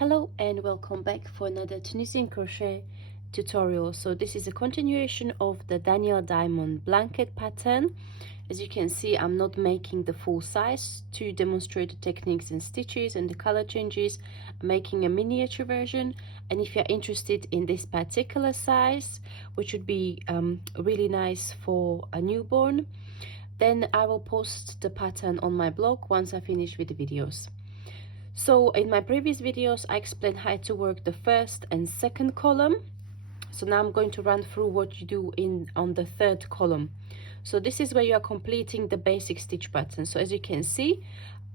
Hello and welcome back for another Tunisian crochet tutorial. So this is a continuation of the Daniel Diamond blanket pattern. As you can see, I'm not making the full size to demonstrate the techniques and stitches and the color changes. I'm making a miniature version, and if you're interested in this particular size, which would be really nice for a newborn, then I will post the pattern on my blog once I finish with the videos. So in my previous videos I explained how to work the first and second column. So now I'm going to run through what you do on the third column. So this is where you are completing the basic stitch pattern. So as you can see,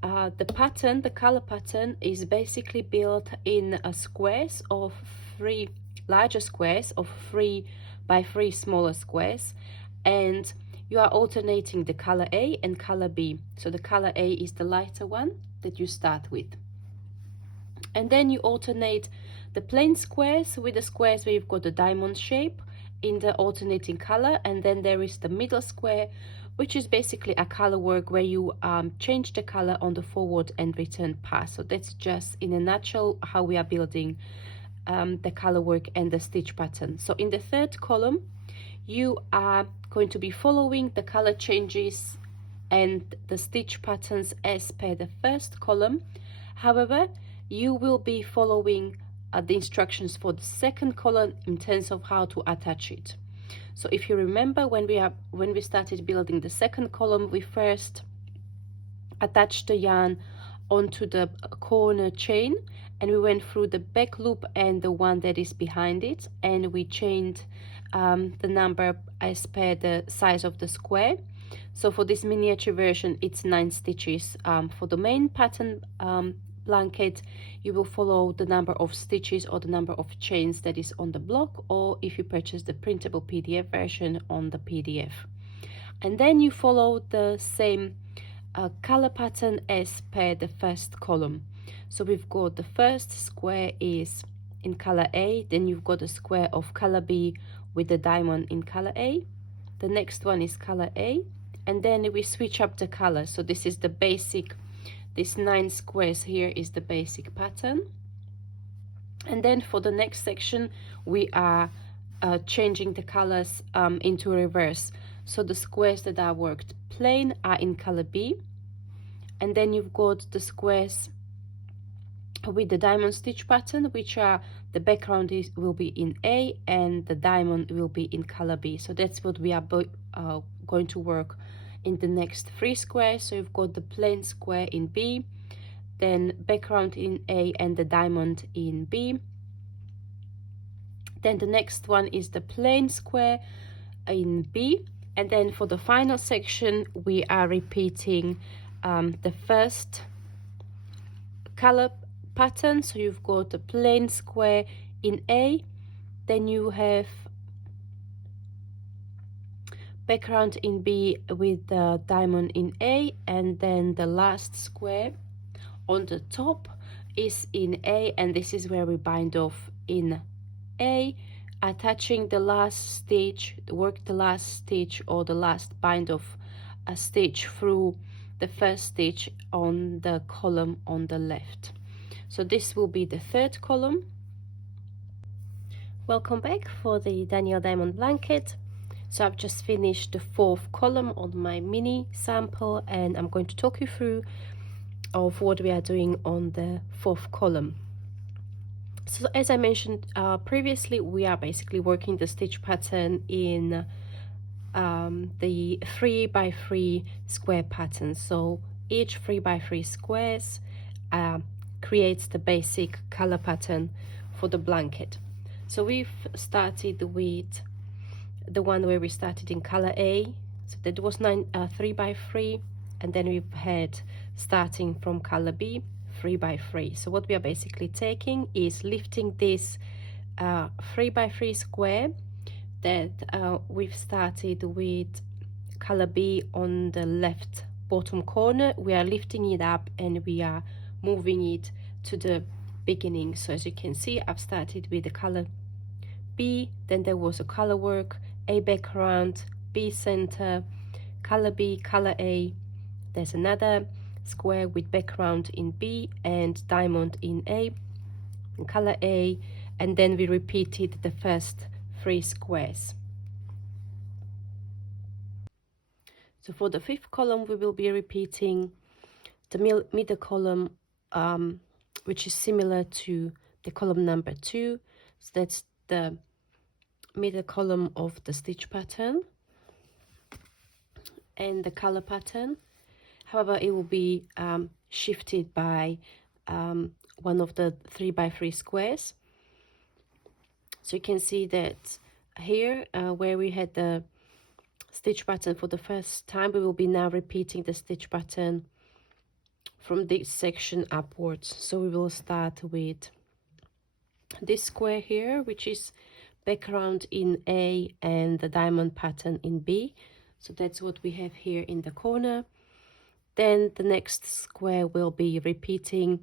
the color pattern is basically built in squares of three larger squares of 3 by 3 smaller squares, and you are alternating the color A and color B. So the color A is the lighter one that you start with, and then you alternate the plain squares with the squares where you've got the diamond shape in the alternating color, and then there is the middle square, which is basically a color work where you change the color on the forward and return pass. So that's just in a nutshell how we are building the color work and the stitch pattern. So in the third column you are going to be following the color changes and the stitch patterns as per the first column. However, you will be following the instructions for the second column in terms of how to attach it. So if you remember, when we started building the second column, we first attached the yarn onto the corner chain, and we went through the back loop and the one that is behind it, and we chained the number as per the size of the square. So for this miniature version it's 9 stitches. For the main pattern blanket, you will follow the number of stitches or the number of chains that is on the block, or if you purchase the printable PDF version, on the PDF. And then you follow the same color pattern as per the first column. So we've got the first square is in color A, then you've got a square of color B with the diamond in color A, the next one is color A, and then we switch up the color. So this is the basic, this 9 squares here is the basic pattern. And then for the next section we are changing the colors into reverse. So the squares that are worked plain are in color B, and then you've got the squares with the diamond stitch pattern, which are the background will be in A and the diamond will be in color B. So that's what we are going to work in the next 3 squares. So you've got the plain square in B, then background in A and the diamond in B. Then the next one is the plain square in B, and then for the final section we are repeating the first color pattern. So you've got a plain square in A, then you have background in B with the diamond in A, and then the last square on the top is in A, and this is where we bind off in A, attaching the last stitch, work the last stitch or the last bind off a stitch through the first stitch on the column on the left. So this will be the third column. Welcome back for the Daniel Diamond blanket. So I've just finished the 4th column on my mini sample, and I'm going to talk you through of what we are doing on the 4th column. So as I mentioned previously, we are basically working the stitch pattern in the 3 by 3 square pattern. So each 3 by 3 squares creates the basic color pattern for the blanket. So we've started with the one where we started in color A, so that was 3 by 3, and then we've had starting from color B 3 by 3. So what we are basically taking is lifting this 3 by 3 square that we've started with color B on the left bottom corner. We are lifting it up and we are moving it to the beginning. So as you can see, I've started with the color B, then there was a color work, A background, B center, color B, color A, there's another square with background in B and diamond in A, color A, and then we repeated the first 3 squares. So for the 5th column we will be repeating the middle column, which is similar to the column number 2. So that's the middle column of the stitch pattern and the color pattern. However, it will be shifted by one of the 3x3 squares. So you can see that here where we had the stitch pattern for the first time, we will be now repeating the stitch pattern from this section upwards. So we will start with this square here, which is background in A and the diamond pattern in B. So that's what we have here in the corner. Then the next square will be repeating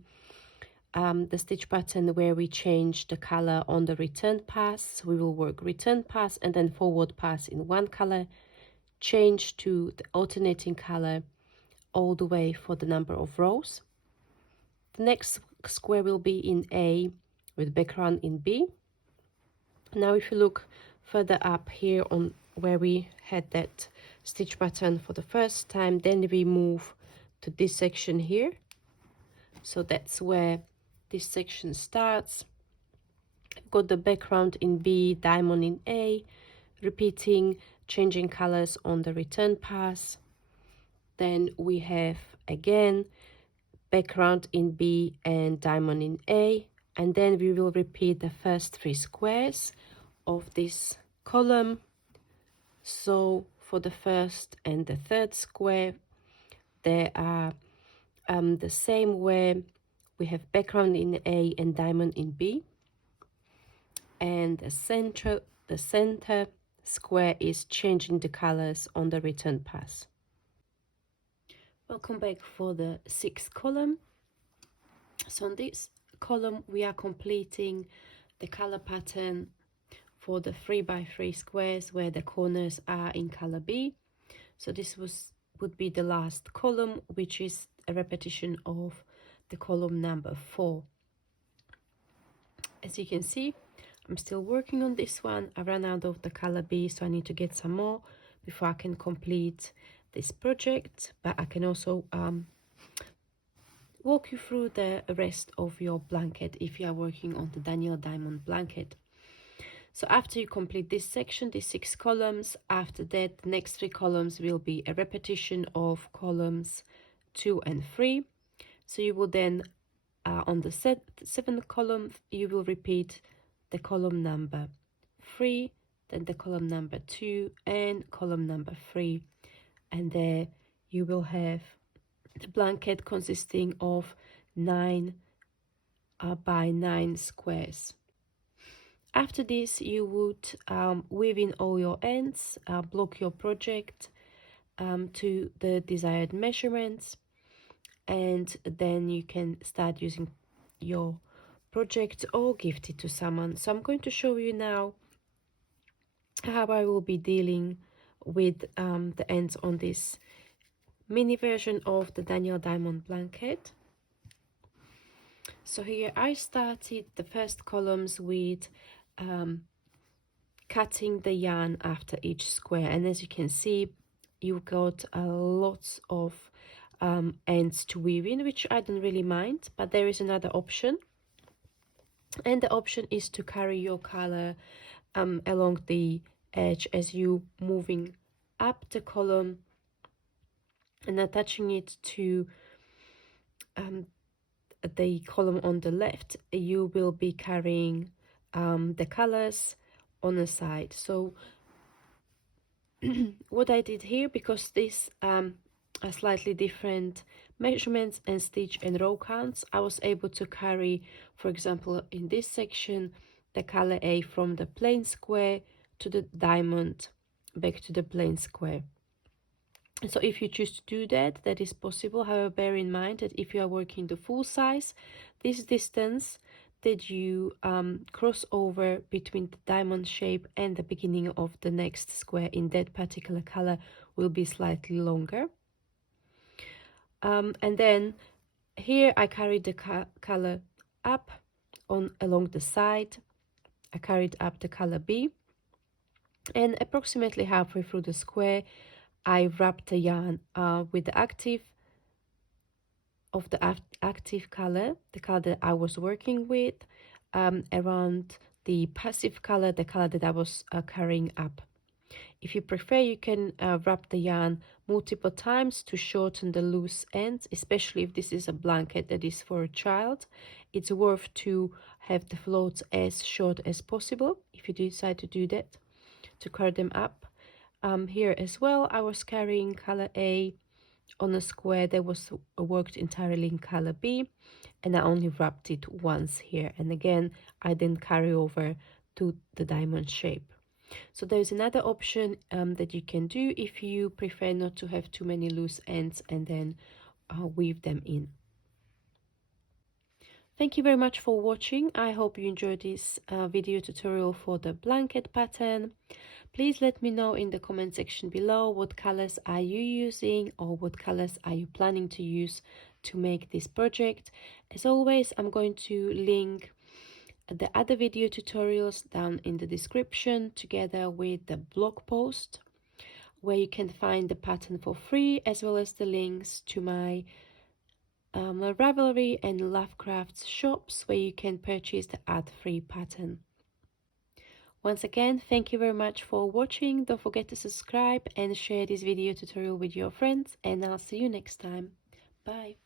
the stitch pattern where we change the color on the return pass. So we will work return pass and then forward pass in one color, change to the alternating color all the way for the number of rows. The next square will be in A with background in B. Now if you look further up here on where we had that stitch pattern for the first time, then we move to this section here. So that's where this section starts. I've got the background in B, diamond in A, repeating, changing colors on the return pass. Then we have again background in B and diamond in A, and then we will repeat the first 3 squares of this column. So for the first and the third square, they are the same way. We have background in A and diamond in B, and the center square is changing the colors on the return pass. Welcome back for the 6th column. So on this column we are completing the color pattern for the 3x3 squares where the corners are in color B. So this would be the last column, which is a repetition of the column number 4. As you can see, I'm still working on this one. I ran out of the color B, so I need to get some more before I can complete this project, but I can also walk you through the rest of your blanket if you are working on the Daniel Diamond blanket. So after you complete this section, these 6 columns, after that the next 3 columns will be a repetition of columns 2 and 3. So you will then on the 7th column you will repeat the column number 3, then the column number 2 and column number 3, and there you will have the blanket consisting of 9 by 9 squares. After this you would weave in all your ends, block your project to the desired measurements, and then you can start using your project or gift it to someone. So I'm going to show you now how I will be dealing with the ends on this mini version of the Daniel Diamond blanket. So here I started the first columns with cutting the yarn after each square, and as you can see you've got lots of ends to weave in, which I don't really mind, but there is another option, and the option is to carry your color along the edge as you moving up the column and attaching it to the column on the left. You will be carrying the colors on the side. So what I did here, because this are slightly different measurements and stitch and row counts, I was able to carry, for example in this section, the color A from the plain square to the diamond back to the plain square. So if you choose to do that, that is possible. However, bear in mind that if you are working the full size, this distance that you cross over between the diamond shape and the beginning of the next square in that particular color will be slightly longer. And then here I carried the color up on along the side. I carried up the color B, and approximately halfway through the square I wrapped the yarn with the active active color, the color that I was working with, around the passive color, the color that I was carrying up. If you prefer, you can wrap the yarn multiple times to shorten the loose ends, especially if this is a blanket that is for a child. It's worth to have the floats as short as possible if you decide to do that, to carry them up. Here as well, I was carrying color A on a square that was worked entirely in color B, and I only wrapped it once here, and again I didn't carry over to the diamond shape. So there's another option that you can do if you prefer not to have too many loose ends, and then weave them in. Thank you very much for watching. I hope you enjoyed this video tutorial for the blanket pattern. Please let me know in the comment section below what colors are you using, or what colors are you planning to use to make this project. As always, I'm going to link the other video tutorials down in the description, together with the blog post where you can find the pattern for free, as well as the links to my Ravelry and Lovecrafts shops where you can purchase the ad-free pattern. Once again, thank you very much for watching. Don't forget to subscribe and share this video tutorial with your friends, and I'll see you next time. Bye.